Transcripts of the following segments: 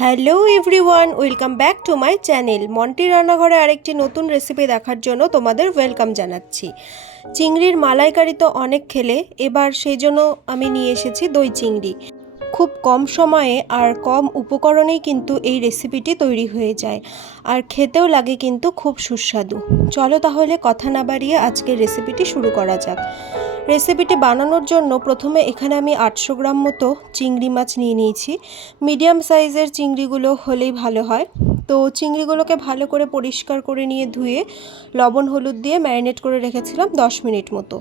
Hello everyone, welcome back to my channel. Monti রান্নাঘরে আরেকটি নতুন রেসিপি দেখার জন্য তোমাদের ওয়েলকাম জানাচ্ছি। চিংড়ির মালাইকারি তো অনেক খেলে, এবার সেই জন্য আমি নিয়ে এসেছি দই চিংড়ি। খুব কম সময়ে আর কম উপকরণেই কিন্তু এই রেসিপিটি তৈরি হয়ে যায়, আর খেতেও লাগে কিন্তু খুব সুস্বাদু। চলো তাহলে কথা না বাড়িয়ে আজকের রেসিপিটি শুরু করা যাক। রেসিপিটি বানানোর জন্য প্রথমে এখানে আমি 800 গ্রাম মতো চিংড়ি মাছ নিয়ে নিয়েছি। মিডিয়াম সাইজের চিংড়িগুলো হলেই ভালো হয়। তো চিংড়িগুলোকে ভালো করে পরিষ্কার করে নিয়ে ধুয়ে লবণ হলুদ দিয়ে ম্যারিনেট করে রেখেছিলাম 10 মিনিট মতো।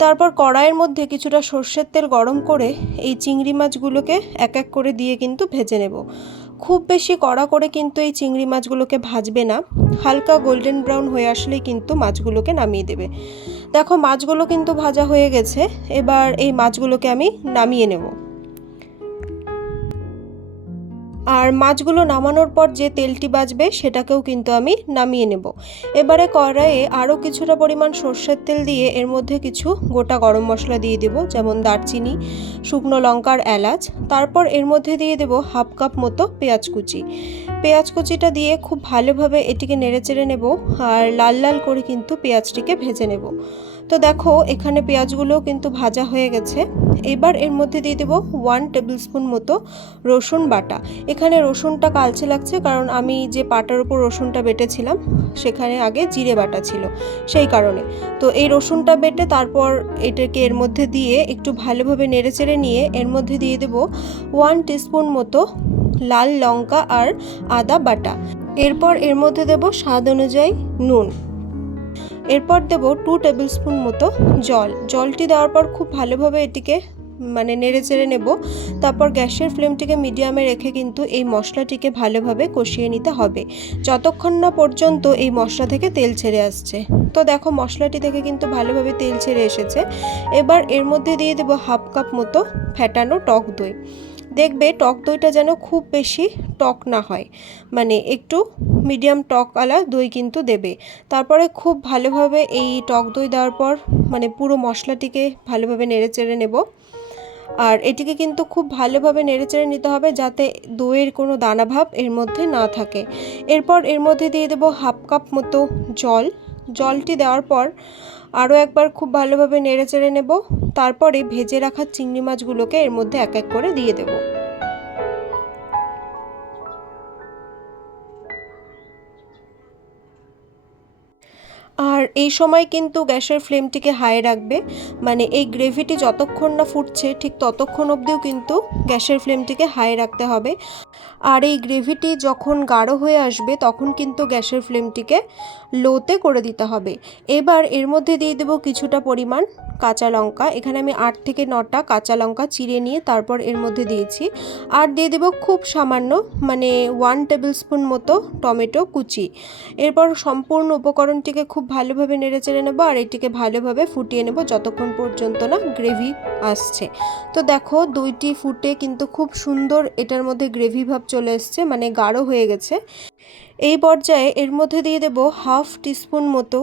তারপর কড়াইয়ের মধ্যে কিছুটা সর্ষের তেল গরম করে এই চিংড়ি মাছগুলোকে এক এক করে দিয়ে কিন্তু ভেজে নেব। খুব বেশি কড়া করে কিন্তু এই চিংড়ি মাছগুলোকে ভাজবে না, হালকা গোল্ডেন ব্রাউন হয়ে আসলেই কিন্তু মাছগুলোকে নামিয়ে দেবে। দেখো মাছগুলো কিন্তু ভাজা হয়ে গেছে, এবার এই মাছগুলোকে আমি নামিয়ে নেব। আর মাছগুলো নামানোর পর যে তেলটি বাঁচবে সেটাকেও কিন্তু আমি নামিয়ে নেব। এবারে কড়াইয়ে আরও কিছুটা পরিমাণ সর্ষের তেল দিয়ে এর মধ্যে কিছু গোটা গরম মশলা দিয়ে দেব, যেমন দারচিনি, শুকনো লঙ্কার এলাচ। তারপর এর মধ্যে দিয়ে দেব হাফ কাপ মতো পেঁয়াজ কুচি। পেঁয়াজ কুচিটা দিয়ে খুব ভালোভাবে এটিকে নেড়েচেড়ে নেব, আর লাল লাল করে কিন্তু পেঁয়াজটিকে ভেজে নেব। তো দেখো এখানে পেঁয়াজগুলোও কিন্তু ভাজা হয়ে গেছে। এবার এর মধ্যে দিয়ে দেবো 1 টেবিল স্পুন মতো রসুন বাটা। এখানে রসুনটা কালচে লাগছে কারণ আমি যে পাটার উপর রসুনটা বেটেছিলাম সেখানে আগে জিরে বাটা ছিল, সেই কারণে। তো এই রসুনটা বেটে তারপর এটাকে এর মধ্যে দিয়ে একটু ভালোভাবে নেড়েচেড়ে নিয়ে এর মধ্যে দিয়ে দেবো 1 টিস্পুন মতো লাল লঙ্কা আর আদা বাটা। এরপর এর মধ্যে দেবো স্বাদ অনুযায়ী নুন। এরপর দেবো 2 টেবিল স্পুন মতো জলটি দেওয়ার পর খুব ভালোভাবে এটিকে নেড়েচেড়ে নেব। তারপর গ্যাসের ফ্লেমটিকে মিডিয়ামে রেখে কিন্তু এই মশলাটিকে ভালোভাবে কষিয়ে নিতে হবে, যতক্ষণ না পর্যন্ত এই মশলা থেকে তেল ছেড়ে আসছে। তো দেখো মশলাটি থেকে কিন্তু ভালোভাবে তেল ছেড়ে এসেছে। এবার এর মধ্যে দিয়ে দেবো হাফ কাপ মতো ফ্যাটানো টক দই। দেখবে টক দইটা যেন খুব বেশি টক না হয়, একটু মিডিয়াম টকওয়ালা দই কিন্তু দেবে। তারপরে খুব ভালোভাবে এই টক দই দেওয়ার পর পুরো মশলাটিকে ভালোভাবে নেড়েচেড়ে নেব। আর এটিকে কিন্তু খুব ভালোভাবে নেড়েচেড়ে নিতে হবে যাতে দইয়ের কোনো দানাভাব এর মধ্যে না থাকে। এরপর এর মধ্যে দিয়ে দেবো হাফ কাপ মতো জলটি দেওয়ার পর আরও একবার খুব ভালোভাবে নেড়েচেড়ে নেব। তারপরে ভেজে রাখা চিংড়ি মাছগুলোকে এর মধ্যে এক এক করে দিয়ে দেবো। আর এই সময় কিন্তু গ্যাসের ফ্লেমটিকে হাই রাখবে, এই গ্রেভিটি যতক্ষণ না ফুটছে ঠিক ততক্ষণ অবধিও কিন্তু গ্যাসের ফ্লেমটিকে হাই রাখতে হবে। আর এই গ্রেভিটি যখন গাঢ় হয়ে আসবে তখন কিন্তু গ্যাসের ফ্লেমটিকে লোতে করে দিতে হবে। এবার এর মধ্যে দিয়ে দেবো কিছুটা পরিমাণ কাঁচা লঙ্কা। এখানে আমি 8 থেকে 9টা কাঁচা লঙ্কা চিড়ে নিয়ে তারপর এর মধ্যে দিয়েছি। আর দিয়ে দেবো খুব সামান্য 1 টেবিল স্পুন মতো টমেটো কুচি। এরপর সম্পূর্ণ উপকরণটিকে খুব ভালোভাবে নেড়েচেড়ে নেবো আর এটিকে ভালোভাবে ফুটিয়ে নেব যতক্ষণ পর্যন্ত না গ্রেভি আসছে। তো দেখো দইটি ফুটে কিন্তু খুব সুন্দর এটার মধ্যে গ্রেভি ভাব চলে এসছে, গাঢ় হয়ে গেছে। এই পর্যায়ে এর মধ্যে দিয়ে দেব হাফ টিস্পুন মতো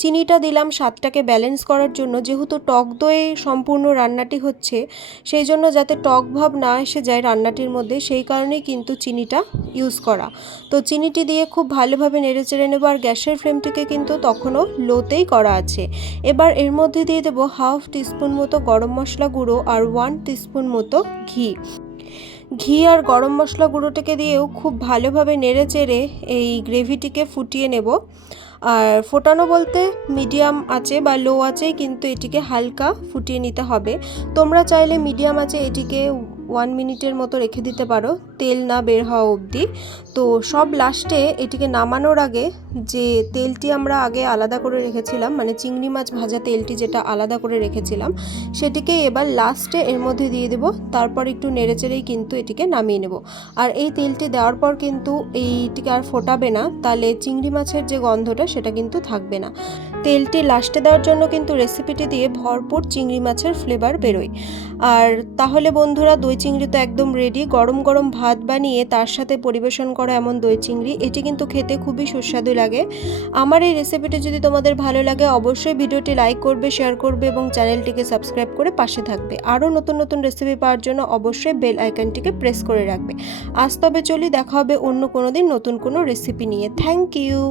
চিনিটা দিলাম স্বাদটাকে ব্যালেন্স করার জন্য, যেহেতু টক দইয়ে সম্পূর্ণ রান্নাটি হচ্ছে সেই জন্য যাতে টক ভাব না এসে যায় রান্নাটির মধ্যে, সেই কারণেই কিন্তু চিনিটা ইউজ করা। তো চিনিটি দিয়ে খুব ভালোভাবে নেড়েচেড়ে নেব, আর গ্যাসের ফ্লেমটিকে কিন্তু তখনও লোতেই করা আছে। এবার এর মধ্যে দিয়ে দেব হাফ টিস্পুন মতো গরম মশলা গুঁড়ো আর 1 টিস্পুন মতো ঘি আর গরম মশলা গুঁড়োটাকে দিয়েও খুব ভালোভাবে নেড়েচেড়ে এই গ্রেভিটিকে ফুটিয়ে নেব। আর ফোটানো বলতে মিডিয়াম আঁচে বা লো আঁচেই কিন্তু এটিকে হালকা ফুটিয়ে নিতে হবে। তোমরা চাইলে মিডিয়াম আঁচে এটিকে 1 মিনিটের মতো রেখে দিতে পারো, তেল না বের হওয়া অবধি। তো সব লাস্টে এটিকে নামানোর আগে যে তেলটি আমরা আগে আলাদা করে রেখেছিলাম, চিংড়ি মাছ ভাজা তেলটি যেটা আলাদা করে রেখেছিলাম, সেটিকে এবার লাস্টে এর মধ্যে দিয়ে দেব। তারপর একটু নেড়েচেড়েই কিন্তু এটিকে নামিয়ে নেব। আর এই তেলটি দেওয়ার পর কিন্তু এইটিকে আর ফোটাবে না, তাহলে চিংড়ি মাছের যে গন্ধটা সেটা কিন্তু থাকবে না। তেলটি লাস্টে দেওয়ার জন্য কিন্তু রেসিপিটি দিয়ে ভরপুর চিংড়ি মাছের ফ্লেভার বেরোয়। আর তাহলে বন্ধুরা দই চিংড়ি তো একদম রেডি। গরম গরম ভাত বানিয়ে তার সাথে পরিবেশন করা এমন দই চিংড়ি, এটি কিন্তু খেতে খুবই সুস্বাদু লাগে। আমার এই রেসিপিটি যদি তোমাদের ভালো লাগে অবশ্যই ভিডিওটি লাইক করবে, শেয়ার করবে এবং চ্যানেলটিকে সাবস্ক্রাইব করে পাশে থাকবে। আরও নতুন নতুন রেসিপি পাওয়ার জন্য অবশ্যই বেল আইকনটিকে প্রেস করে রাখবে। আজ তবে চলি, দেখা হবে অন্য কোনো দিন নতুন কোনো রেসিপি নিয়ে। Thank you.